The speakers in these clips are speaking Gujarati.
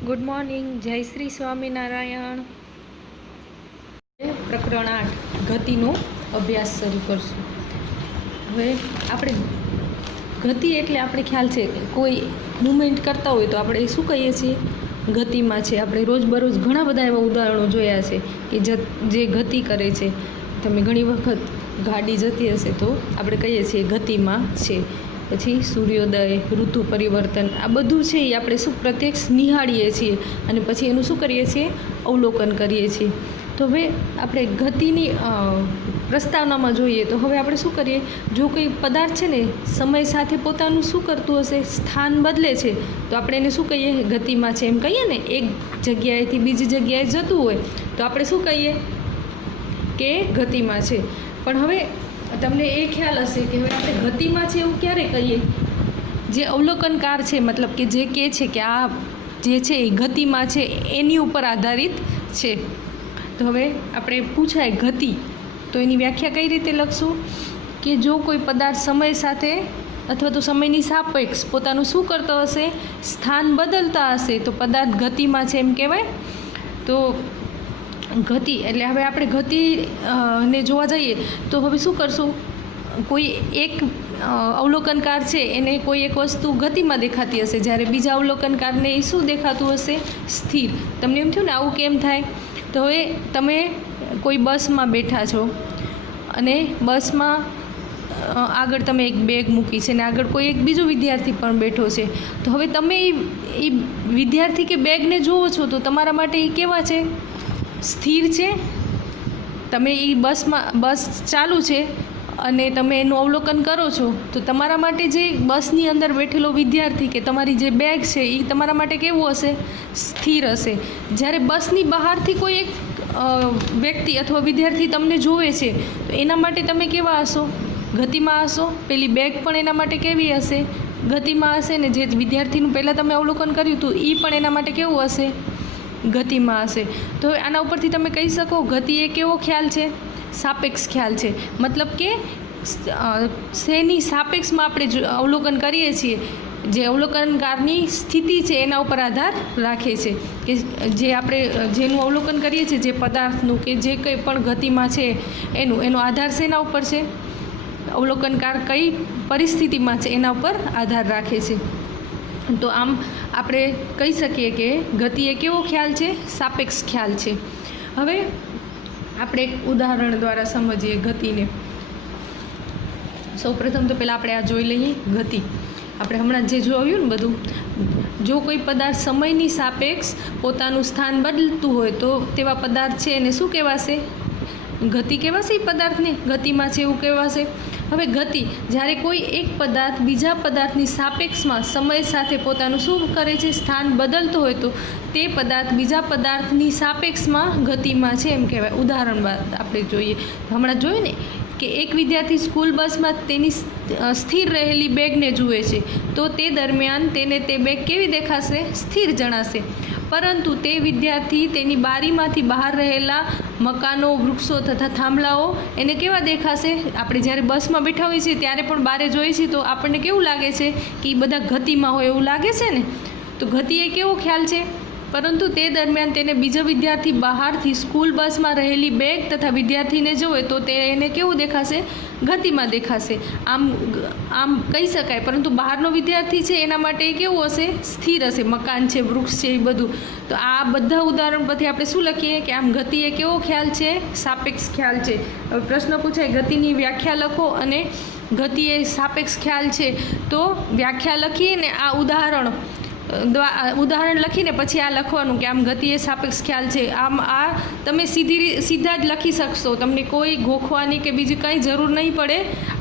Good morning. जय श्री स्वामीनारायण। प्रकरण 8 गतिनो अभ्यास शुरू करशुं। हवे आपणे गति एटले आपणे ख्याल छे कोई मूवमेंट करता होय तो आपणे शुं कहीए छीए, गतिमां छे। आपणे रोजबरोज घणा बधा एवा उदाहरणो जोया छे कि जे गति करे छे। तमे घणी वखत गाड़ी जती हशे तो आपणे कहीए छीए गतिमां छे। પછી સૂર્યોદય, ઋતુ પરિવર્તન, આ બધું છે એ આપણે શું પ્રત્યક્ષ નિહાળીએ છીએ અને પછી એનું શું કરીએ છીએ, અવલોકન કરીએ છીએ। તો હવે આપણે ગતિની પ્રસ્તાવનામાં જોઈએ તો હવે આપણે શું કરીએ, જો કોઈ પદાર્થ છે ને સમય સાથે પોતાનું શું કરતું હશે, સ્થાન બદલે છે તો આપણે એને શું કહીએ, ગતિમાં છે એમ કહીએ ને। એક જગ્યાએથી બીજી જગ્યાએ જતું હોય તો આપણે શું કહીએ કે ગતિમાં છે। પણ હવે તમને એ ખ્યાલ હશે કે હવે આપણે ગતિમાં છે એવું ક્યારે કહીએ, જે અવલોકનકાર છે, મતલબ કે જે કહે છે કે આ જે છે એ ગતિમાં છે એની ઉપર આધારિત છે। તો હવે આપણે પૂછાય ગતિ તો એની વ્યાખ્યા કઈ રીતે લખશું કે જો કોઈ પદાર્થ સમય સાથે અથવા તો સમયની સાપેક્ષ પોતાનું શું કરતો હશે, સ્થાન બદલતા હશે તો પદાર્થ ગતિમાં છે એમ કહેવાય। તો ગતિ એટલે હવે આપણે ગતિ ને જોવા જઈએ તો હવે શું કરશું, કોઈ એક અવલોકનકાર છે એને કોઈ એક વસ્તુ ગતિમાં દેખાતી હશે, જ્યારે બીજા અવલોકનકારને એ શું દેખાતું હશે, સ્થિર। તમને એમ થયું ને આવું કેમ થાય, તો હવે તમે કોઈ બસમાં બેઠા છો અને બસમાં આગળ તમે એક બેગ મૂકી છે ને આગળ કોઈ એક બીજો વિદ્યાર્થી પણ બેઠો છે, તો હવે તમે એ વિદ્યાર્થી કે બેગને જુઓ છો તો તમારા માટે એ કેવા છે, સ્થિર છે। તમે એ બસ ચાલુ છે અને તમે એનું અવલોકન કરો છો તો તમારા માટે જે બસની અંદર બેઠેલો વિદ્યાર્થી કે તમારી જે બેગ છે એ તમારા માટે કેવું હશે, સ્થિર હશે। જ્યારે બસની બહારથી કોઈ એક વ્યક્તિ અથવા વિદ્યાર્થી તમને જોવે છે તો એના માટે તમે કેવા હશો, ગતિમાં હશો। પેલી બેગ પણ એના માટે કેવી હશે, ગતિમાં હશે ને જે વિદ્યાર્થીનું પહેલાં તમે અવલોકન કર્યું હતું એ પણ એના માટે કેવું હશે, ગતિમાં હશે। તો હવે આના ઉપરથી તમે કહી શકો ગતિ એ કેવો ખ્યાલ છે, સાપેક્ષ ખ્યાલ છે। મતલબ કે શેની સાપેક્ષમાં આપણે અવલોકન કરીએ છીએ, જે અવલોકનકારની સ્થિતિ છે એના ઉપર આધાર રાખે છે કે જે આપણે જેનું અવલોકન કરીએ છીએ, જે પદાર્થનું કે જે કંઈ પણ ગતિમાં છે એનો આધાર શેના ઉપર છે, અવલોકનકાર કઈ પરિસ્થિતિમાં છે એના ઉપર આધાર રાખે છે। તો આમ આપણે કહી શકીએ કે ગતિ એ કેવો ખ્યાલ છે, સાપેક્ષ ખ્યાલ છે। હવે આપણે એક ઉદાહરણ દ્વારા સમજીએ ગતિને। સૌપ્રથમ તો પહેલાં આપણે આ જોઈ લઈએ ગતિ। આપણે હમણાં જે જોયું ને બધું, જો કોઈ પદાર્થ સમયની સાપેક્ષ પોતાનું સ્થાન બદલતું હોય તો તેવા પદાર્થ છે એને શું કહેવાશે, ગતિ કહેવાશે। એ પદાર્થને ગતિમાં છે એવું કહેવાશે। હવે ગતિ જ્યારે કોઈ એક પદાર્થ બીજા પદાર્થની સાપેક્ષમાં સમય સાથે પોતાનું શું કરે છે, સ્થાન બદલતો હોય તો તે પદાર્થ બીજા પદાર્થની સાપેક્ષમાં ગતિમાં છે એમ કહેવાય। ઉદાહરણ આપણે જોઈએ, હમણાં જોયું ને કે એક વિદ્યાર્થી સ્કૂલ બસમાં તેની સ્થિર રહેલી બેગને જુએ છે તો તે દરમિયાન તેને તે બેગ કેવી દેખાશે, સ્થિર જણાશે। પરંતુ તે વિદ્યાર્થી તેની બારીમાંથી બહાર રહેલા મકાનો, વૃક્ષો તથા થાંભલાઓ એને કેવા દેખાશે। આપણે જ્યારે બસમાં બેઠા હોઈએ છીએ ત્યારે પણ બારે જોઈએ છીએ તો આપણને કેવું લાગે છે કે એ બધા ગતિમાં હોય એવું લાગે છે ને। તો ગતિ એ કેવો ખ્યાલ છે, પરંતુ તે દરમિયાન તેને બીજો વિદ્યાર્થી બહારથી સ્કૂલ બસમાં રહેલી બેગ તથા વિદ્યાર્થીને જોવે તો તે એને કેવું દેખાશે, ગતિમાં દેખાશે। આમ કહી શકાય, પરંતુ બહારનો વિદ્યાર્થી છે એના માટે એ કેવું હશે, સ્થિર હશે, મકાન છે, વૃક્ષ છે, એ બધું। તો આ બધા ઉદાહરણ પરથી આપણે શું લખીએ કે આમ ગતિ એ કેવો ખ્યાલ છે, સાપેક્ષ ખ્યાલ છે। હવે પ્રશ્ન પૂછાય ગતિની વ્યાખ્યા લખો અને ગતિ એ સાપેક્ષ ખ્યાલ છે તો વ્યાખ્યા લખીને આ ઉદાહરણ લખીને પછી આ લખવાનું કે આમ ગતિ એ સાપેક્ષ ખ્યાલ છે। આમ આ તમે સીધા જ લખી શકશો, તમને કોઈ ગોખવાની કે બીજી કંઈ જરૂર નહીં પડે,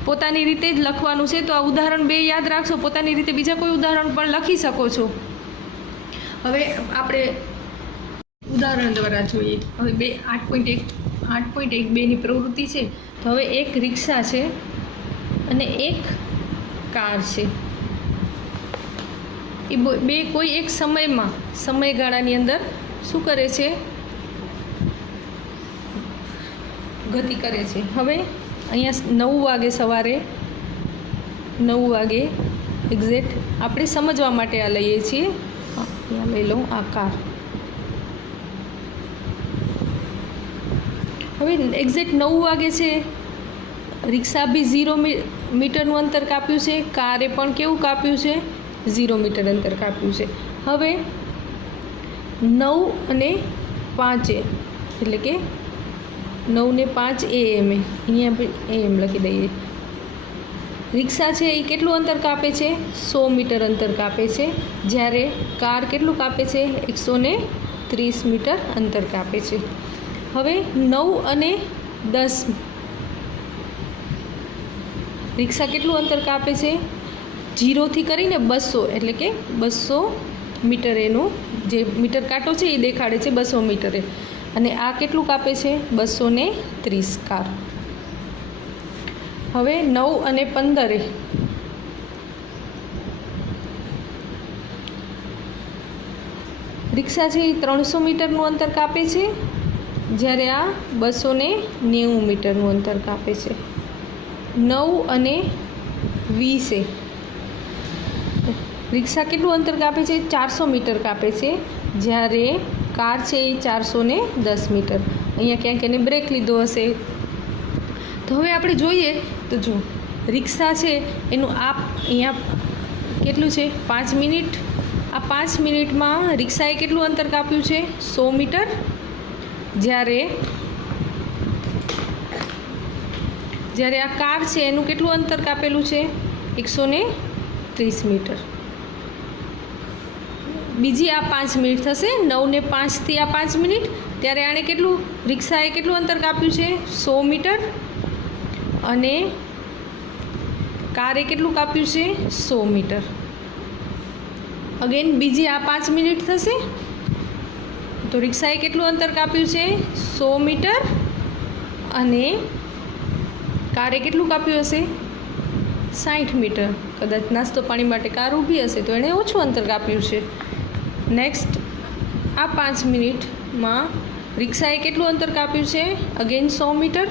પોતાની રીતે જ લખવાનું છે। તો આ ઉદાહરણ 2 યાદ રાખશો, પોતાની રીતે બીજા કોઈ ઉદાહરણ પણ લખી શકો છો। હવે આપણે ઉદાહરણ દ્વારા જોઈએ। હવે 8.1.2ની પ્રવૃત્તિ છે। તો હવે એક રિક્ષા છે અને એક કાર છે, એ બે કોઈ એક સમયગાળાની અંદર શું કરે છે, ગતિ કરે છે। હવે અહીંયા 9 વાગે, સવારે 9 વાગે એક્ઝેક્ટ આપણે સમજવા માટે આ લઈએ છીએ। અહીંયા લઈ લઉં આ કાર. હવે એક્ઝેક્ટ 9 વાગે છે. રિક્ષા બી 0 મીટરનું અંતર કાપ્યું છે, કારે પણ કેવું કાપ્યું છે? 0 મીટર અંતર કાપ્યું છે. હવે 9 અને 5 એટલે કે 9 ને 5 AM, અહીંયા આપણે AM લખી દઈએ. રિક્ષા છે એ કેટલું અંતર કાપે છે? 100 મીટર અંતર કાપે છે, જ્યારે કાર કેટલું કાપે છે? 130 મીટર અંતર કાપે છે. હવે 9 અને 10 રિક્ષા કેટલું અંતર કાપે છે? 0થી કરીને 200 એટલે કે 200 મીટર, એનું જે મીટર કાંટો છે એ દેખાડે છે 200 મીટરે. અને આ કેટલું કાપે છે? 230 કાર. હવે 9 અને 15 રિક્ષા છે એ 300 મીટરનું અંતર કાપે છે, જ્યારે આ 290 મીટરનું અંતર કાપે છે. 9 અને 20 રિક્ષા કેટલું અંતર કાપે છે? 400 મીટર કાપે છે, જ્યારે કાર છે એ 410 મીટર. અહીંયા ક્યાંક એને બ્રેક લીધો હશે. તો હવે આપણે જોઈએ તો જો રિક્ષા છે એનું અહીંયા કેટલું છે? 5 મિનિટ. આ 5 મિનિટમાં રિક્ષાએ કેટલું અંતર કાપ્યું છે? 100 મીટર, જ્યારે આ કાર છે એનું કેટલું અંતર કાપેલું છે? 130 મીટર. બીજી આ 5 મિનિટ થશે. 9 ને 5થી આ 5 મિનિટ, ત્યારે આણે કેટલું, રિક્ષાએ કેટલું અંતર કાપ્યું છે? 100 મીટર. અને કારે કેટલું કાપ્યું છે? 100 મીટર. અગેન બીજી આ 5 મિનિટ થશે, તો રિક્ષાએ કેટલું અંતર કાપ્યું છે? 100 મીટર. અને કારે કેટલું કાપ્યું હશે? 60 મીટર. કદાચ નાસ્તો પાણી માટે કાર ઊભી હશે તો એણે ઓછું અંતર કાપ્યું છે. નેક્સ્ટ આ 5 મિનિટમાં રિક્ષાએ કેટલું અંતર કાપ્યું છે? Again 100 metre.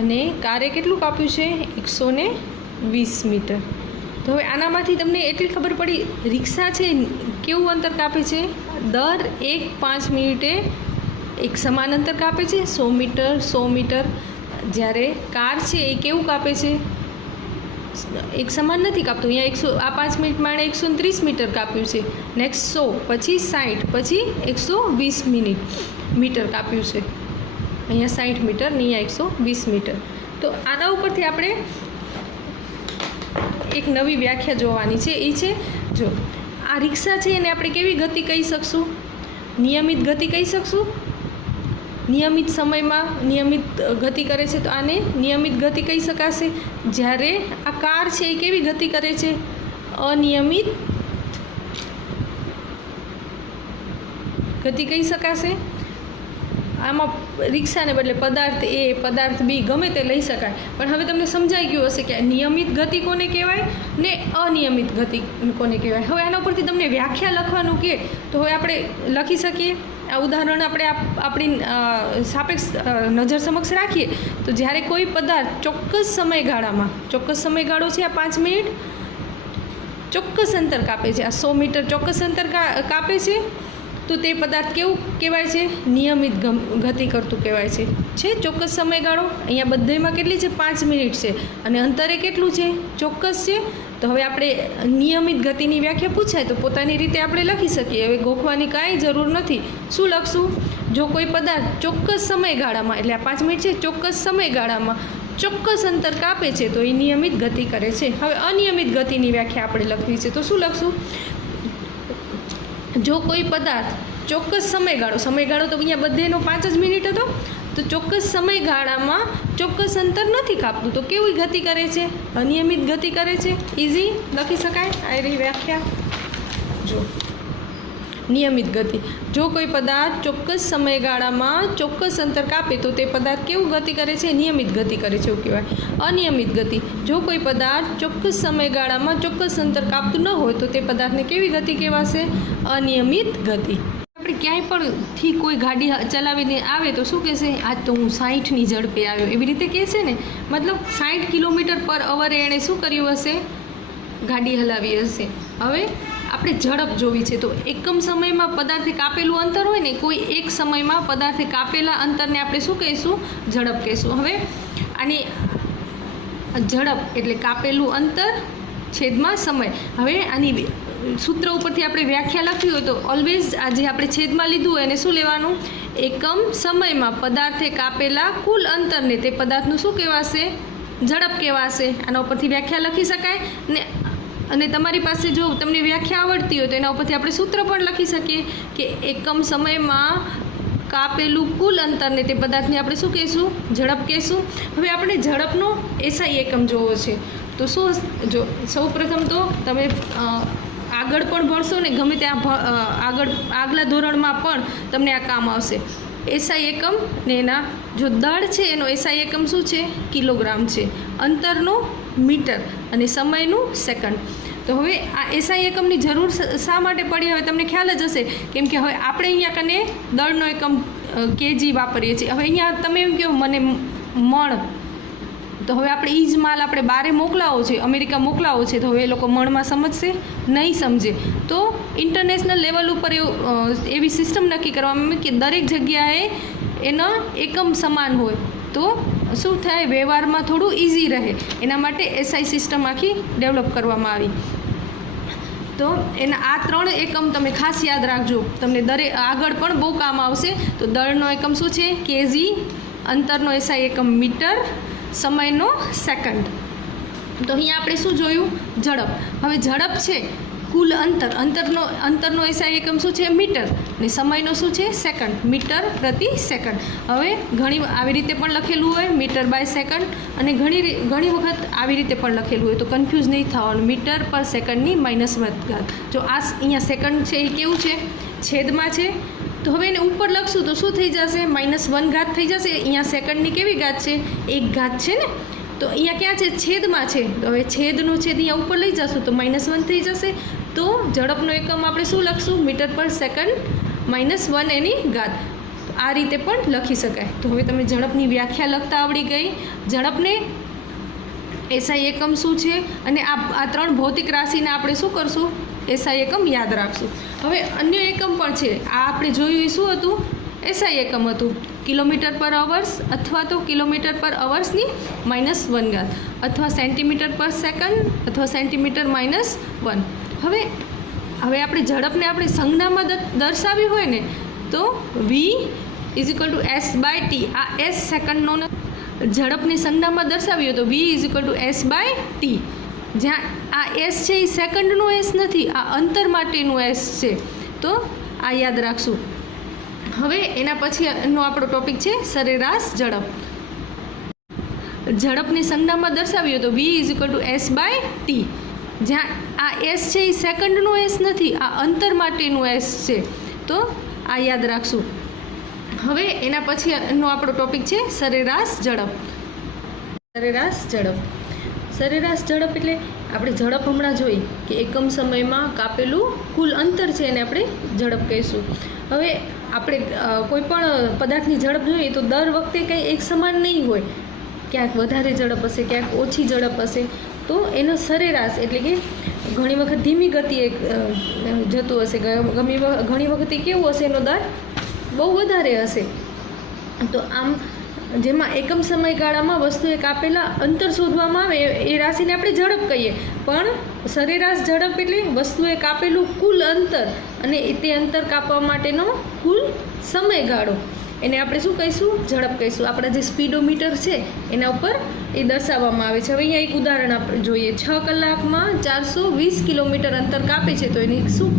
અને કારે કેટલું કાપ્યું છે? 120 મીટર. તો હવે આનામાંથી તમને એટલી ખબર પડી, રિક્ષા છે કેવું અંતર કાપે છે? દર 5 મિનિટે એક સમાન અંતર કાપે છે, 100 મીટર 100 મીટર. જ્યારે કાર છે એ કેવું કાપે છે? એક સમાન નથી કાપતું. અહીંયા આ 5 મિનિટમાં એણે 130 મીટર કાપ્યું છે. નેક્સ્ટ 100, પછી 60, પછી 120 મીટર કાપ્યું છે. અહીંયા 60 મીટર ને અહીંયા 120 મીટર. તો આના ઉપરથી આપણે એક નવી વ્યાખ્યા જોવાની છે. એ છે, જો આ રિક્ષા છે એને આપણે કેવી ગતિ કહી શકશું? નિયમિત ગતિ કહી શકશું. નિયમિત સમયમાં નિયમિત ગતિ કરે છે તો આને નિયમિત ગતિ કહી શકાશે. જ્યારે આ કાર છે એ કેવી ગતિ કરે છે? અનિયમિત ગતિ કહી શકાશે. આમાં રિક્ષાને બદલે પદાર્થ A પદાર્થ B ગમે તે લઈ શકાય. પણ હવે તમને સમજાઈ ગયું હશે કે નિયમિત ગતિ કોને કહેવાય ને અનિયમિત ગતિ કોને કહેવાય. હવે આના ઉપરથી તમને વ્યાખ્યા લખવાનું કહે તો હવે આપણે લખી શકીએ. આ ઉદાહરણ આપણે આપણી સાપેક્ષ નજર સમક્ષ રાખીએ તો જ્યારે કોઈ પદાર્થ ચોક્કસ સમયગાળામાં, ચોક્કસ સમયગાળો છે આ 5 મિનિટ, ચોક્કસ અંતર કાપે છે, આ 100 મીટર ચોક્કસ અંતર કાપે છે, તો તે પદાર્થ કેવું કહેવાય છે? નિયમિત ગતિ કરતું કહેવાય છે. ચોક્કસ સમયગાળો અહીંયા બધામાં કેટલી છે? 5 મિનિટ છે. અને અંતરે કેટલું છે? ચોક્કસ છે. તો હવે આપણે નિયમિત ગતિની વ્યાખ્યા પૂછાય તો પોતાની રીતે આપણે લખી શકીએ. હવે ગોખવાની કાંઈ જરૂર નથી. શું લખશું? જો કોઈ પદાર્થ ચોક્કસ સમયગાળામાં, એટલે આ 5 મિનિટ છે, ચોક્કસ સમયગાળામાં ચોક્કસ અંતર કાપે છે તો એ નિયમિત ગતિ કરે છે. હવે અનિયમિત ગતિની વ્યાખ્યા આપણે લખવી છે તો શું લખશું? જો કોઈ પદાર્થ ચોક્કસ સમયગાળો તો અહીંયા બધેનો 5 જ મિનિટ હતો, તો ચોક્કસ સમયગાળામાં ચોક્કસ અંતર નથી કાપતું તો કેવી ગતિ કરે છે? અનિયમિત ગતિ કરે છે. ઇઝી લખી શકાય આ રહી વ્યાખ્યા. જો નિયમિત ગતિ, જો કોઈ પદાર્થ ચોક્કસ સમયગાળામાં ચોક્કસ અંતર કાપે તો તે પદાર્થ કેવું ગતિ કરે છે? નિયમિત ગતિ કરે છે એવું કહેવાય. અનિયમિત ગતિ, જો કોઈ પદાર્થ ચોક્કસ સમયગાળામાં ચોક્કસ અંતર કાપતું ન હોય તો તે પદાર્થને કેવી ગતિ કહેવાશે? અનિયમિત ગતિ. આપણે ક્યાંય પણ થી કોઈ ગાડી ચલાવીને આવે તો શું કહેશે? આજ તો હું 60ની ઝડપે આવ્યો, એવી રીતે કહેશે ને. મતલબ 60 કિલોમીટર પર અવરે એણે શું કર્યું હશે? ગાડી હલાવી હશે. હવે આપણે ઝડપ જોવી છે. તો એકમ સમયમાં પદાર્થે કાપેલું અંતર હોય ને, કોઈ એક સમયમાં પદાર્થે કાપેલા અંતરને આપણે શું કહીશું? ઝડપ કહીશું. હવે આની ઝડપ એટલે કાપેલું અંતર છેદમાં સમય. હવે આની સૂત્ર ઉપરથી આપણે વ્યાખ્યા લખવી હોય તો ઓલવેઝ આ જે આપણે છેદમાં લીધું હોય એને શું લેવાનું? એકમ સમયમાં પદાર્થે કાપેલા કુલ અંતરને તે પદાર્થનું શું કહેવાશે? ઝડપ કહેવાશે. આના ઉપરથી વ્યાખ્યા લખી શકાય ને. અને તમારી પાસે જો તમને વ્યાખ્યા આવડતી હોય તો એના ઉપરથી આપણે સૂત્ર પણ લખી શકીએ કે એકમ સમયમાં કાપેલું કુલ અંતરને તે પદાર્થને આપણે શું કહીશું? ઝડપ કહીશું. હવે આપણે ઝડપનો એસઆઈ એકમ જોવો છે. તો શું જો સૌ પ્રથમ તો તમે આગળ પણ ભણશો ને ગમે ત્યાં આગલા ધોરણમાં પણ તમને આ કામ આવશે. એસઆઈ એકમ ને એના જો દળ છે એનો એસઆઈ એકમ શું છે? કિલોગ્રામ છે. અંતરનો મીટર અને સમયનું સેકન્ડ. તો હવે આ એસઆઈ એકમની જરૂર શા માટે પડી? હવે તમને ખ્યાલ જ હશે, કેમ કે હવે આપણે અહીંયા કને દળનો એકમ કેજી વાપરીએ છીએ. હવે અહીંયા તમે એમ કહો મને મણ, તો હવે આપણે એ જ માલ આપણે બહારે મોકલાવો છે, અમેરિકા મોકલાવો છે, તો હવે એ લોકો મણમાં સમજશે? નહીં સમજે. તો ઇન્ટરનેશનલ લેવલ ઉપર એવી સિસ્ટમ નક્કી કરવામાં આવે કે દરેક જગ્યાએ એના એકમ સમાન હોય તો શું થાય? વ્યવહારમાં થોડું ઇઝી રહે. એના માટે એસઆઈ સિસ્ટમ આખી ડેવલપ કરવામાં આવી. તો એના આ 3 એકમ તમે ખાસ યાદ રાખજો, તમને આગળ પણ બહુ કામ આવશે. તો દળનો એકમ શું છે? કેજી. અંતરનો એસઆઈ એકમ મીટર. સમયનો સેકન્ડ. તો અહીંયા આપણે શું જોયું? ઝડપ. હવે ઝડપ છે કુલ અંતરનો એસઆઈ એકમ શું છે? મીટર. ને સમયનો શું છે? સેકન્ડ. મીટર પ્રતિ સેકન્ડ. હવે ઘણી આવી રીતે પણ લખેલું હોય મીટર બાય સેકન્ડ, અને ઘણી વખત આવી રીતે પણ લખેલું હોય, તો કન્ફ્યુઝ નહીં થવાનું. મીટર પર સેકન્ડની -1 જો આ અહીંયા સેકન્ડ છે એ કેવું છે? છેદમાં છે. તો હવે એને ઉપર લખશું તો શું થઈ જશે? -1 થઈ જશે. અહીંયા સેકન્ડની કેવી ઘાત છે? 1 છે ને. તો અહીંયા ક્યાં છે? છેદમાં છે. તો હવે છેદનું છેદ અહીંયા ઉપર લઈ જશું તો -1 થઈ જશે. તો ઝડપનો એકમ આપણે શું લખશું? મીટર પર સેકન્ડ -1 એની ઘાત. આ રીતે પણ લખી શકાય. તો હવે તમે ઝડપની વ્યાખ્યા લખતા આવડી ગઈ. ઝડપને એસઆઈ એકમ શું છે અને આ 3 ભૌતિક રાશિને આપણે શું કરશું? એસઆઈ એકમ યાદ રાખશું. હવે અન્ય એકમ પણ છે. આ આપણે જોયું એ શું હતું? એસઆઈ એકમ હતું. કિલોમીટર પર અવર્સ અથવા તો કિલોમીટર પર અવર્સની -1 અથવા સેન્ટીમીટર પર સેકન્ડ અથવા સેન્ટીમીટર -1. હવે આપણે ઝડપને આપણે સંજ્ઞામાં દર્શાવી હોય ને તો v = s/t. આ s સેકન્ડનો ઝડપની સંજ્ઞામાં દર્શાવી હોય તો v = s/t. જ્યાં આ એસ છે એ સેકન્ડનું એસ નથી, આ અંતર માટેનું એસ છે. તો આ યાદ રાખશું. હવે એના પછીનો આપણો ટોપિક છે સરેરાશ ઝડપ. ઝડપની સંજ્ઞામાં દર્શાવી હોય તો v = s/t. જ્યાં આ એસ છે એ સેકન્ડનું એસ નથી, આ અંતર માટેનું એસ છે. તો આ યાદ રાખશું. હવે એના પછીનો આપણો ટોપિક છે સરેરાશ ઝડપ. સરેરાશ ઝડપ એટલે આપણે ઝડપ હમણાં જોઈ કે એકમ સમયમાં કાપેલું કુલ અંતર છે એને આપણે ઝડપ કહીશું. હવે આપણે કોઈ પણ પદાર્થની ઝડપ જોઈએ તો દર વખતે કંઈ એક સમાન નહીં હોય. ક્યાંક વધારે ઝડપ હશે, ક્યાંક ઓછી ઝડપ હશે. તો એનો સરેરાશ એટલે કે ઘણી વખત ધીમી ગતિએ જતું હશે, ઘણી વખતે કેવું હશે? એનો દર બહુ વધારે હશે. તો આમ જેમાં એકમ સમયગાળામાં વસ્તુએ કાપેલા અંતર શોધવામાં આવે એ રાશિને આપણે ઝડપ કહીએ. પણ સરેરાશ ઝડપ એટલે વસ્તુએ કાપેલું કુલ અંતર અને તે અંતર કાપવા માટેનો કુલ સમયગાળો, એને આપણે શું કહીશું? ઝડપ કહીશું. આપણા જે સ્પીડોમીટર છે એના ઉપર એ દર્શાવવામાં આવે છે. હવે અહીંયા એક ઉદાહરણ આપણે જોઈએ. 6 કલાકમાં 420 કિલોમીટર અંતર કાપે છે તો એની શું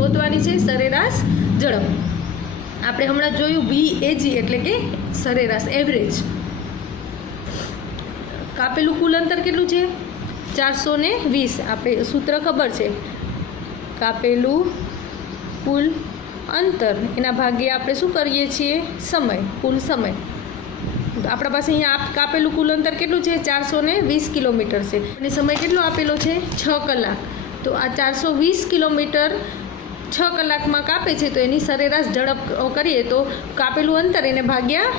ગોતવાની છે? સરેરાશ ઝડપ. આપણે હમણાં જોયું VAG એટલે કે સરેરાશ, એવરેજ. કાપેલું કુલ અંતર કેટલું છે? 420. આપણે સૂત્ર ખબર છે, કાપેલું કુલ અંતર એના ભાગે આપણે શું કરીએ છીએ? સમય, કુલ સમય. આપણા પાસે અહીંયા કાપેલું કુલ અંતર કેટલું છે? 420 કિલોમીટર છે અને સમય કેટલો આપેલો છે? 6 કલાક. તો આ 420 કિલોમીટર 6 કલાકમાં કાપે છે તો એની સરેરાશ ઝડપ કરીએ તો કાપેલું અંતર એને ભાગ્યા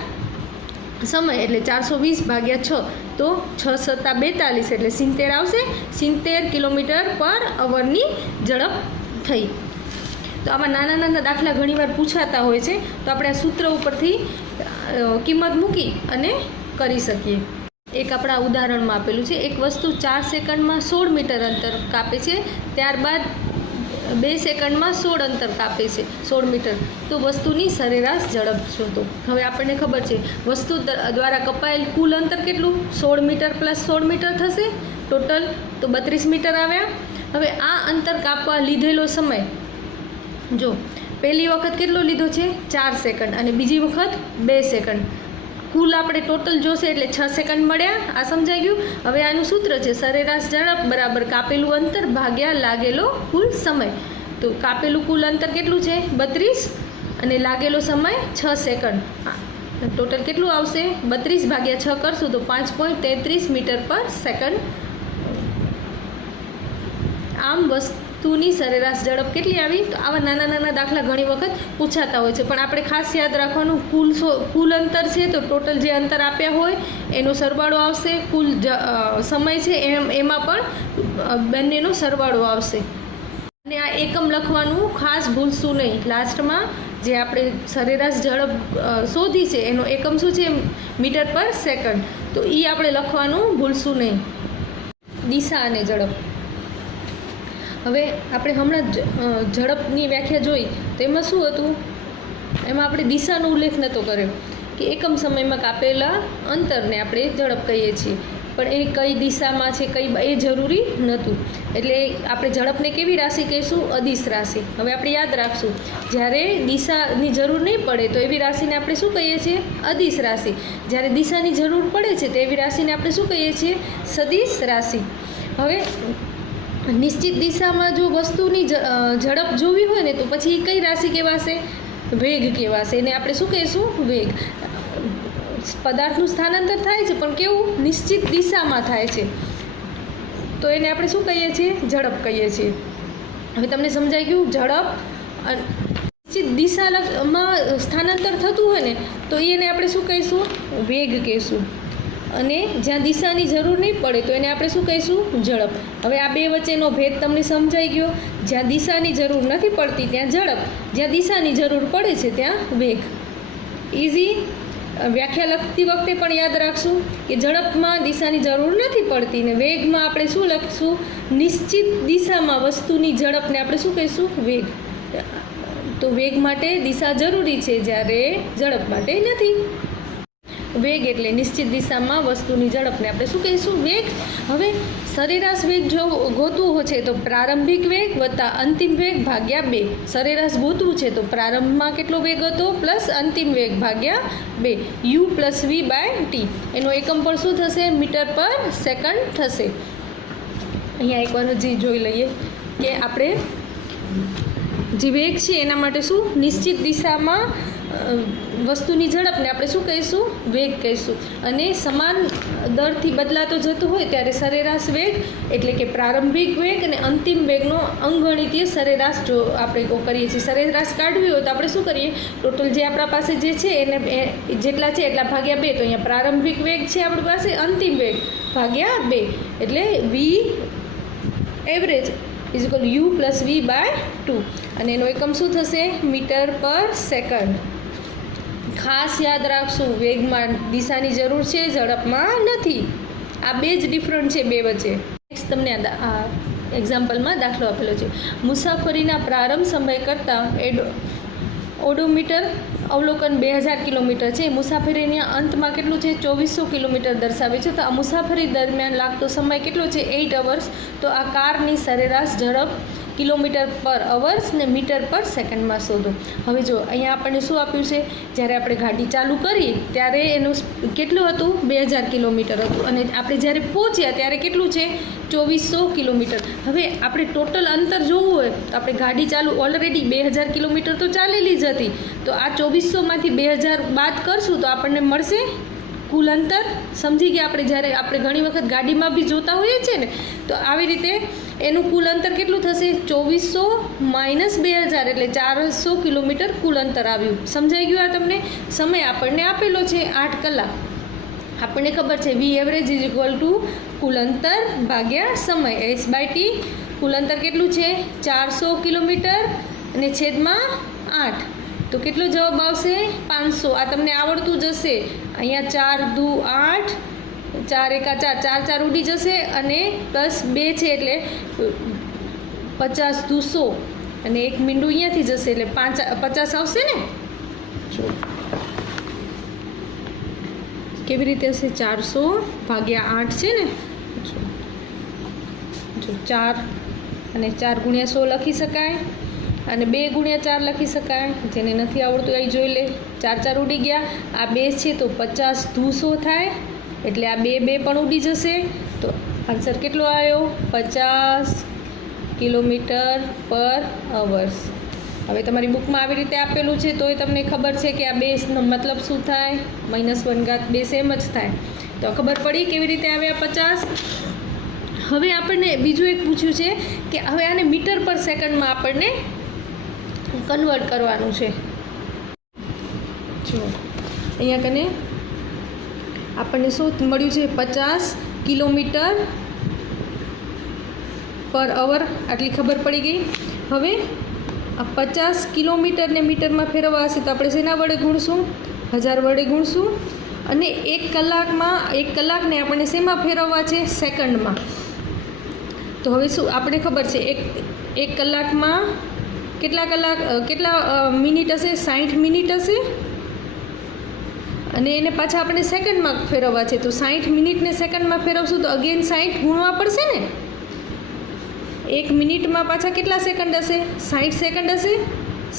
સમય એટલે 420 ભાગ્યા 6 તો 6 × 7 = 42 એટલે 70 આવશે. 70 કિલોમીટર પર અવરની ઝડપ થઈ. તો આમાં નાના નાના દાખલા ઘણીવાર પૂછાતા હોય છે, તો આપણે આ સૂત્ર ઉપરથી કિંમત મૂકી અને કરી શકીએ. એક આપણા ઉદાહરણમાં આપેલું છે, એક વસ્તુ 4 સેકન્ડમાં 16 મીટર અંતર કાપે છે, ત્યારબાદ 2 સેકન્ડમાં 16 અંતર કાપે છે 16 મીટર, તો વસ્તુની સરેરાશ ઝડપ શોધો. હવે આપણને ખબર છે વસ્તુ દ્વારા કપાયેલ કુલ અંતર કેટલું? 16 મીટર પ્લસ 16 મીટર થશે ટોટલ, તો 32 મીટર આવ્યા. હવે આ અંતર કાપવા લીધેલો સમય જો પહેલી વખત કેટલો લીધો છે? 4 સેકન્ડ અને બીજી વખત 2 સેકન્ડ. કુલ આપણે ટોટલ જોશે એટલે 6 સેકન્ડ મળ્યા. આ સમજાઈ ગયું? હવે આનું સૂત્ર છે સરેરાશ ઝડપ બરાબર કાપેલું અંતર ભાગ્યા લાગેલો કુલ સમય. તો કાપેલું કુલ અંતર કેટલું છે? 32 અને લાગેલો સમય 6 સેકન્ડ. ટોટલ કેટલું આવશે? 32 ભાગ્યા 6 કરશું તો 5.33 મીટર પર સેકન્ડ. આમ વસ્તુની સરેરાશ ઝડપ કેટલી આવી? તો આવા નાના નાના દાખલા ઘણી વખત પૂછાતા હોય છે, પણ આપણે ખાસ યાદ રાખવાનું કુલ અંતર છે તો ટોટલ જે અંતર આપ્યા હોય એનો સરવાળો આવશે, કુલ સમય છે એમાં પણ બંનેનો સરવાળો આવશે. અને આ એકમ લખવાનું ખાસ ભૂલશું નહીં. લાસ્ટમાં જે આપણે સરેરાશ ઝડપ શોધી છે એનો એકમ શું છે? મીટર પર સેકન્ડ. તો એ આપણે લખવાનું ભૂલશું નહીં. દિશા અને ઝડપ. હવે આપણે હમણાં ઝડપની વ્યાખ્યા જોઈ તો એમાં શું હતું? એમાં આપણે દિશાનો ઉલ્લેખ નહોતો કર્યો કે એકમ સમયમાં કાપેલા અંતરને આપણે ઝડપ કહીએ છીએ, પણ એ કઈ દિશામાં છે એ જરૂરી નહોતું. એટલે આપણે ઝડપને કેવી રાશિ કહીશું? અદિશ રાશિ. હવે આપણે યાદ રાખશું, જ્યારે દિશાની જરૂર નહીં પડે તો એવી રાશિને આપણે શું કહીએ છીએ? અદિશ રાશિ. જ્યારે દિશાની જરૂર પડે છે તો એવી રાશિને આપણે શું કહીએ છીએ? સદિશ રાશિ. હવે નિશ્ચિત દિશામાં જો વસ્તુની ઝડપ જોવી હોય ને તો પછી કઈ રાશિ કહેવાશે? વેગ કહેવાશે. એને આપણે શું કહીશું? વેગ. પદાર્થનું સ્થાનાંતર થાય છે પણ કેવું? નિશ્ચિત દિશામાં થાય છે, તો એને આપણે શું કહીએ છીએ? ઝડપ કહીએ છીએ. હવે તમને સમજાઈ ગયું? ઝડપ નિશ્ચિત દિશામાં સ્થાનાંતર થતું હોય ને તો એને આપણે શું કહીશું? વેગ કહીશું. અને જ્યાં દિશાની જરૂર નહીં પડે તો એને આપણે શું કહીશું? ઝડપ. હવે આ બે વચ્ચેનો ભેદ તમને સમજાઈ ગયો? જ્યાં દિશાની જરૂર નથી પડતી ત્યાં ઝડપ, જ્યાં દિશાની જરૂર પડે છે ત્યાં વેગ. ઇઝી. વ્યાખ્યા લખતી વખતે પણ યાદ રાખશું કે ઝડપમાં દિશાની જરૂર નથી પડતી ને વેગમાં આપણે શું લખશું? નિશ્ચિત દિશામાં વસ્તુની ઝડપને આપણે શું કહીશું? વેગ. તો વેગ માટે દિશા જરૂરી છે જ્યારે ઝડપ માટે નથી. વેગ એટલે નિશ્ચિત દિશામાં વસ્તુની ઝડપને આપણે શું કહીશું? વેગ. હવે સરેરાશ વેગ જો ગોતવું છે તો પ્રારંભિક વેગ વત્તા અંતિમ વેગ ભાગ્યા 2. સરેરાશ ગોતવું છે તો પ્રારંભમાં કેટલો વેગ હતો પ્લસ અંતિમ વેગ ભાગ્યા 2. u plus v by t. એનો એકમ પણ શું થશે? મીટર પર સેકન્ડ થશે. અહીંયા એકવાર હજી જોઈ લઈએ કે આપણે જે વેગ છે એના માટે શું? નિશ્ચિત દિશામાં વસ્તુની ઝડપને આપણે શું કહીશું? વેગ કહીશું. અને સમાન દરથી બદલાતો જતો હોય ત્યારે સરેરાશ વેગ એટલે કે પ્રારંભિક વેગ અને અંતિમ વેગનો અંગગણિતીય સરેરાશ જો આપણે કરીએ છીએ. સરેરાશ કાઢવી હોય તો આપણે શું કરીએ? ટોટલ જે આપણા પાસે જે છે એને જેટલા છે એટલા ભાગ્યા 2. તો અહીંયા પ્રારંભિક વેગ છે આપણી પાસે, અંતિમ વેગ ભાગ્યા 2 એટલે V average is equal U plus V by 2. અને એનો એકમ શું થશે? મીટર પર સેકન્ડ. ખાસ યાદ રાખશું, વેગમાં દિશાની જરૂર છે, ઝડપમાં નથી. આ બે જ ડિફરન્ટ છે બે વચ્ચે. નેક્સ્ટ તમને આ એક્ઝામ્પલમાં દાખલો આપેલો છે. મુસાફરીના પ્રારંભ સમય કરતાં ઓડોમીટર અવલોકન 2000 કિલોમીટર છે. મુસાફરીના અંતમાં કેટલું છે? 2400 કિલોમીટર દર્શાવે છે. તો આ મુસાફરી દરમિયાન લાગતો સમય કેટલો છે? 8 અવર્સ. તો આ કારની સરેરાશ ઝડપ કિલોમીટર પર અવર્સ ને મીટર પર સેકન્ડમાં શોધો. હવે જો અહીંયા આપણને શું આપ્યું છે? જ્યારે આપણે ગાડી ચાલુ કરી ત્યારે એનું કેટલું હતું? 2000 કિલોમીટર હતું. અને આપણે જ્યારે પહોંચ્યા ત્યારે કેટલું છે? 2400 કિલોમીટર. હવે આપણે ટોટલ અંતર જોવું હોય તો આપણે ગાડી ચાલુ ઓલરેડી 2000 કિલોમીટર તો ચાલેલી જ હતી. તો આ 2400માંથી 2000 બાદ કરશું તો આપણને મળશે કુલ અંતર. સમજી ગયા? આપણે જ્યારે આપણે ઘણી વખત ગાડીમાં બી જોતા હોઈએ છીએ ને, તો આવી રીતે એનું કુલ અંતર કેટલું થશે? 2400 માઇનસ 2000 એટલે 400 કિલોમીટર કુલ અંતર આવ્યું. સમજાઈ ગયું? આ તમને સમય આપણને આપેલો છે 8 કલાક. આપણને ખબર છે વી એવરેજ ઇઝ ઇક્વલ ટુ કુલ અંતર ભાગ્યા સમય, s/t કુલ અંતર કેટલું છે 400 કિલોમીટર અને છેદમાં 8, તો કેટલો જવાબ આવશે 500. આ તમને આવડતું જશે. અહીંયા 4 દુ 8, 4 એકા 4, 4 4 ઉડી જશે અને પ્લસ 2 છે એટલે 50 દુ 100 અને એક મીંડું અહીંયાથી જશે એટલે 50 આવશે ને. જો કેવી રીતે હશે 400 ભાગ્યા 8 છે ને. જો 4 અને 4 ગુણ્યા 100 લખી શકાય અને 2 ગુણ્યા 4 લખી શકાય. જેને નથી આવડતું એ જોઈ લે. 4 4 ઉડી ગયા. આ 2 છે તો 50 દુ 100 થાય એટલે આ 2 પણ ઉડી જશે. તો આન્સર કેટલો આવ્યો 50 કિલોમીટર પર અવર્સ. હવે તમારી બુકમાં આવી રીતે આપેલું છે તોય તમને ખબર છે કે આ 2નો મતલબ શું થાય, -1 2 સેમ જ થાય. તો ખબર પડી કેવી રીતે આવ્યા 50. હવે આપણને બીજું એક પૂછ્યું છે કે હવે આને મીટર પર સેકન્ડમાં આપણને કન્વર્ટ કરવાનું છે. જો અહીંયા કને આપણને શું મળ્યું છે 50 કિલોમીટર પર અવર, આટલી ખબર પડી ગઈ. હવે આ 50 કિલોમીટરને મીટરમાં ફેરવવા હશે તો આપણે શેના વડે ગુણશું 1000 વડે ગુણશું. અને 1 કલાકને આપણને શેમાં ફેરવવા છે સેકન્ડમાં. તો હવે શું આપણે ખબર છે એક કલાકમાં કેટલા મિનિટ હશે 60 મિનિટ હશે અને એને પાછા આપણે સેકન્ડમાં ફેરવવા છે. તો 60 મિનિટને સેકન્ડમાં ફેરવશું તો અગેન 60 ગુણવા પડશે ને. 1 મિનિટમાં પાછા કેટલા સેકન્ડ હશે 60 સેકન્ડ હશે.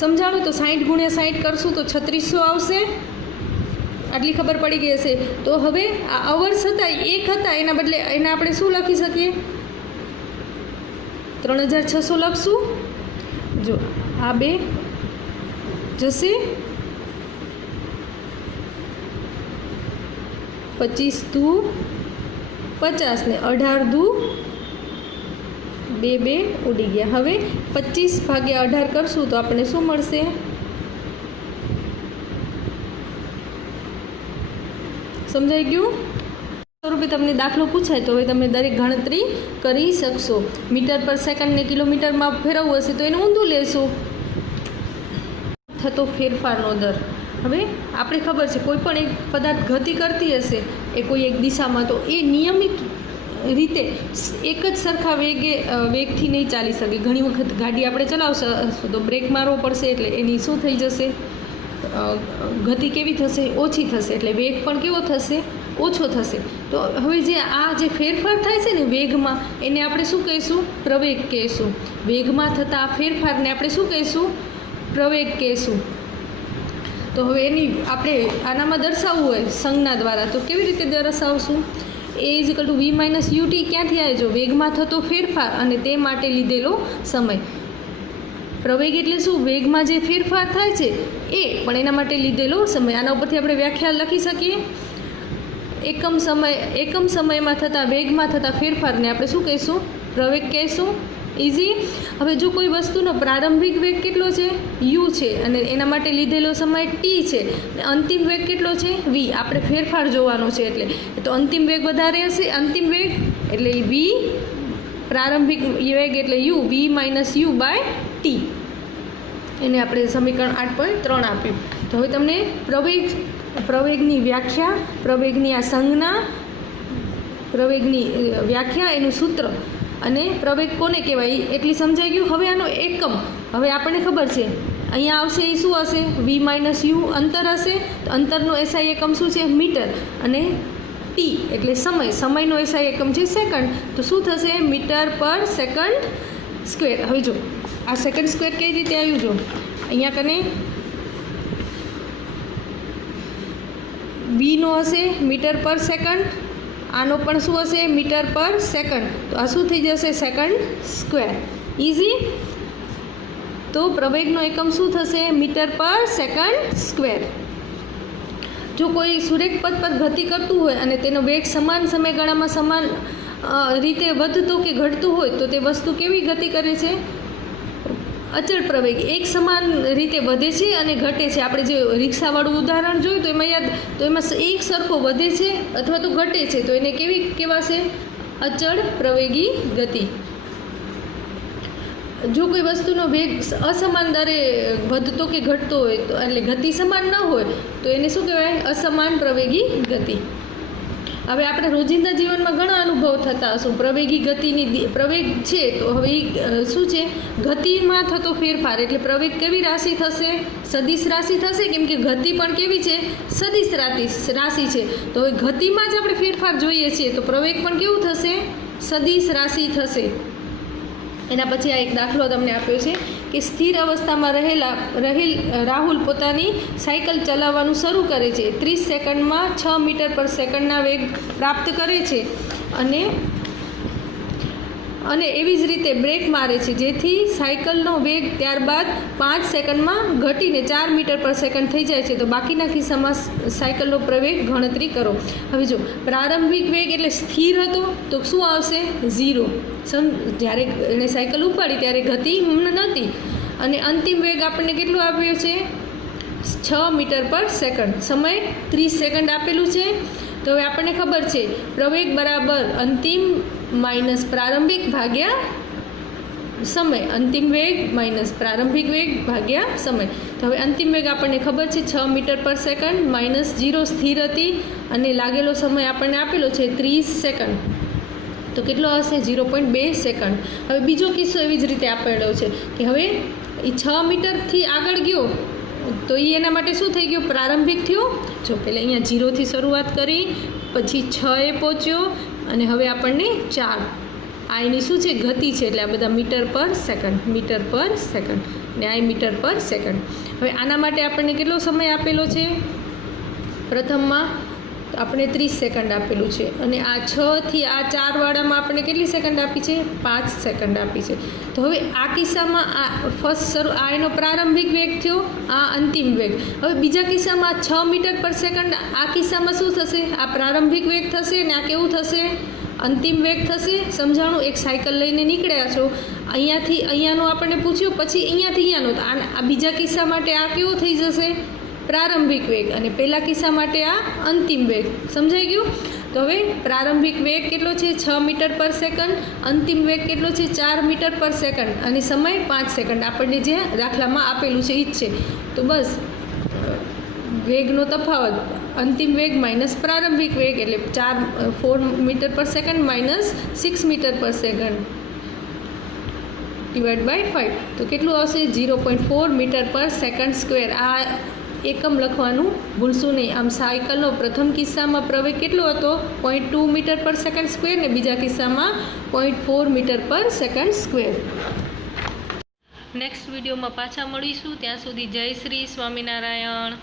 સમજાણું તો 60 ગુણ્યા 60 કરશું તો 3600 આવશે. આટલી ખબર પડી ગઈ હશે. તો હવે આ અવર્સ હતા 1 હતા એના બદલે એને આપણે શું લખી શકીએ 3600 લખશું. જો આ 2 જશે 25 દુ 50 ને 18 દુ 2 ઉડી ગયા. હવે 25 ભાગ્યા 18 કરશું તો આપણને શું મળશે સમજાઈ ગયું. સ્વરૂપે તમને દાખલો પૂછાય તો હવે તમે દરેક ગણતરી કરી શકશો. મીટર પર સેકન્ડને કિલોમીટરમાં ફેરવવું હશે તો એને ઊંધું લેશું. થતો ફેરફારનો દર. હવે આપણે ખબર છે કોઈ પણ એક પદાર્થ ગતિ કરતી હશે એ કોઈ એક દિશામાં તો એ નિયમિત રીતે એક જ સરખા વેગથી નહીં ચાલી શકે. ઘણી વખત ગાડી આપણે ચલાવશું તો બ્રેક મારવો પડશે એટલે એની શું થઈ જશે ગતિ કેવી થશે ઓછી થશે એટલે વેગ પણ કેવો થશે ઓછો થશે. તો હવે જે ફેરફાર થાય છે ને વેગમાં એને આપણે શું કહીશું પ્રવેગ કહીશું. વેગમાં થતા આ ફેરફારને આપણે શું કહીશું પ્રવેગ કહીશું. તો હવે એની આપણે આનામાં દર્શાવવું હોય સંજ્ઞા દ્વારા તો કેવી રીતે દર્શાવશું A = V - ut ક્યાંથી આવે જો વેગમાં થતો ફેરફાર અને તે માટે લીધેલો સમય. પ્રવેગ એટલે શું વેગમાં જે ફેરફાર થાય છે એ પણ એના માટે લીધેલો સમય. આના ઉપરથી આપણે વ્યાખ્યા લખી શકીએ એકમ સમયમાં થતા વેગમાં થતા ફેરફારને આપણે શું કહીશું પ્રવેગ કહીશું. ઇઝી. હવે જો કોઈ વસ્તુનો પ્રારંભિક વેગ કેટલો છે u છે અને એના માટે લીધેલો સમય t છે, અંતિમ વેગ કેટલો છે v. આપણે ફેરફાર જોવાનો છે એટલે તો અંતિમ વેગ વધારે હશે. અંતિમ વેગ એટલે v, પ્રારંભિક વેગ એટલે u, v - u/t. એને આપણે સમીકરણ 8.3 આપ્યું. તો હવે તમને પ્રવેગની વ્યાખ્યા, પ્રવેગની આ સંજ્ઞા, પ્રવેગની વ્યાખ્યા, એનું સૂત્ર અને પ્રવેગ કોને કહેવાય એટલી સમજાઈ ગયું. હવે આનો એકમ હવે આપણને ખબર છે અહીંયા આવશે એ શું હશે v - u અંતર હશે. તો અંતરનો SI એકમ શું છે મીટર અને t એટલે સમયનો SI એકમ છે સેકન્ડ. તો શું થશે મીટર પર સેકન્ડ સ્ક્વેર. હવે જો આ સેકન્ડ સ્ક્વેર કઈ રીતે આવ્યું જો અહીંયા કને vનો હશે મીટર પર સેકન્ડ, આનો પણ શું હશે મીટર પર સેકન્ડ. તો આ શું થઈ જશે સેકન્ડ સ્ક્વેર. ઇઝી. તો પ્રવેગનો એકમ શું થશે મીટર પર સેકન્ડ સ્ક્વેર. જો કોઈ સુરેખ પથ પર ગતિ કરતું હોય અને તેનો વેગ સમાન સમયગાળામાં સમાન રીતે વધતો કે ઘટતું હોય તો તે વસ્તુ કેવી ગતિ કરે છે અચળ પ્રવેગ. એક સમાન રીતે વધે છે અને ઘટે છે. આપણે જે રિક્ષાવાળું ઉદાહરણ જોયું તો એમાં એક સરખો વધે છે અથવા તો ઘટે છે તો એને કેવી કહેવાશે અચળ પ્રવેગી ગતિ. જો કોઈ વસ્તુનો વેગ અસમાન દરે વધતો કે ઘટતો હોય તો એટલે ગતિ સમાન ન હોય તો એને શું કહેવાય? અસમાન પ્રવેગી ગતિ. હવે આપણે રોજિંદા જીવનમાં ઘણા અનુભવ થતા હશું. પ્રવેગી ગતિની પ્રવેગ છે તો હવે શું છે? ગતિમાં થતો ફેરફાર. એટલે પ્રવેગ કેવી રાશિ થશે? સદિશ રાશિ થશે, કેમ કે ગતિ પણ કેવી છે? સદિશ રાશિ છે. તો હવે ગતિમાં જ આપણે ફેરફાર જોઈએ છીએ તો પ્રવેગ પણ કેવું થશે? સદિશ રાશિ થશે. એના પછી આ એક દાખલો તમને આપ્યો છે કે સ્થિર અવસ્થામાં રહેલ રાહુલ પોતાની સાયકલ ચલાવવાનું શરૂ કરે છે. 30 સેકન્ડમાં 6 મીટર પર સેકન્ડના વેગ પ્રાપ્ત કરે છે અને એવી જ રીતે બ્રેક મારે છે, જેથી સાયકલનો વેગ ત્યારબાદ 5 સેકન્ડમાં ઘટીને 4 મીટર પર સેકન્ડ થઈ જાય છે. તો બાકીના કિસ્સામાં સાયકલનો પ્રવેગ ગણતરી કરો. હવે જો પ્રારંભિક વેગ એટલે સ્થિર હતો તો શું આવશે? 0. જ્યારે એણે સાયકલ ઉપાડી ત્યારે ગતિ નહોતી. અને અંતિમ વેગ આપણને કેટલો આપ્યો છે? 6 મીટર પર સેકન્ડ. સમય 30 સેકન્ડ આપેલું છે. તો હવે આપણને ખબર છે પ્રવેગ બરાબર અંતિમ માઇનસ પ્રારંભિક ભાગ્યા સમય. અંતિમ વેગ માઇનસ પ્રારંભિક વેગ ભાગ્યા સમય. તો હવે અંતિમ વેગ આપણને ખબર છે 6 મીટર પર સેકન્ડ માઇનસ 0 સ્થિર હતી અને લાગેલો સમય આપણને આપેલો છે 30 સેકન્ડ. તો કેટલો હશે? 0.2 સેકન્ડ. હવે બીજો કિસ્સો એવી જ રીતે આપેલો છે કે હવે એ 6 મીટરથી આગળ ગયો તો એ એના માટે શું થઈ ગયું? પ્રારંભિક થયો. જો પહેલાં અહીંયા 0થી શરૂઆત કરી, પછી 6 પહોંચ્યો અને હવે આપણને 4. આ એની શું છે? ગતિ છે. એટલે આ બધા મીટર પર સેકન્ડ ને આ મીટર પર સેકન્ડ. હવે આના માટે આપણને કેટલો સમય આપેલો છે? પ્રથમમાં આપણે 30 સેકન્ડ આપેલું છે અને આ 6 થી આ 4 વાળામાં આપણે કેટલી સેકન્ડ આપી છે? 5 સેકન્ડ આપી છે. તો હવે આ કિસ્સામાં આ આ એનો પ્રારંભિક વેગ થયો, આ અંતિમ વેગ. હવે બીજા કિસ્સામાં 6 મીટર પર સેકન્ડ. આ કિસ્સામાં શું થશે? આ પ્રારંભિક વેગ થશે અને આ કેવું થશે? અંતિમ વેગ થશે. સમજાણું? એક સાયકલ લઈને નીકળ્યા છો, અહીંયાથી અહીંયાનું આપણને પૂછ્યું, પછી અહીંયાથી અહીંયાનું. તો આ બીજા કિસ્સા માટે આ કેવો થઈ જશે? પ્રારંભિક વેગ. અને પહેલા કિસ્સા માટે આ અંતિમ વેગ. સમજાઈ ગયું? તો હવે પ્રારંભિક વેગ કેટલો છે? 6 મીટર પર સેકન્ડ. અંતિમ વેગ કેટલો છે? 4 મીટર પર સેકન્ડ. અને સમય 5 સેકન્ડ આપણને જે દાખલામાં આપેલું છે એ જ છે. તો બસ વેગનો તફાવત અંતિમ વેગ માઇનસ પ્રારંભિક વેગ એટલે 4 મીટર પર સેકન્ડ માઇનસ 6 મીટર પર સેકન્ડ ડિવાઈડ બાય 5. તો કેટલું આવશે? 0.4 મીટર પર સેકન્ડ સ્ક્વેર. આ એકમ લખવાનું ભૂલશું નહીં. આમ સાયકલનો પ્રથમ કિસ્સામાં પ્રવેગ કેટલો હતો? 0.2 મીટર પર સેકન્ડ સ્ક્વેર ને બીજા કિસ્સામાં 0.4 મીટર પર સેકન્ડ સ્ક્વેર. નેક્સ્ટ વિડીયોમાં પાછા મળીશું. ત્યાં સુધી જય શ્રી સ્વામિનારાયણ.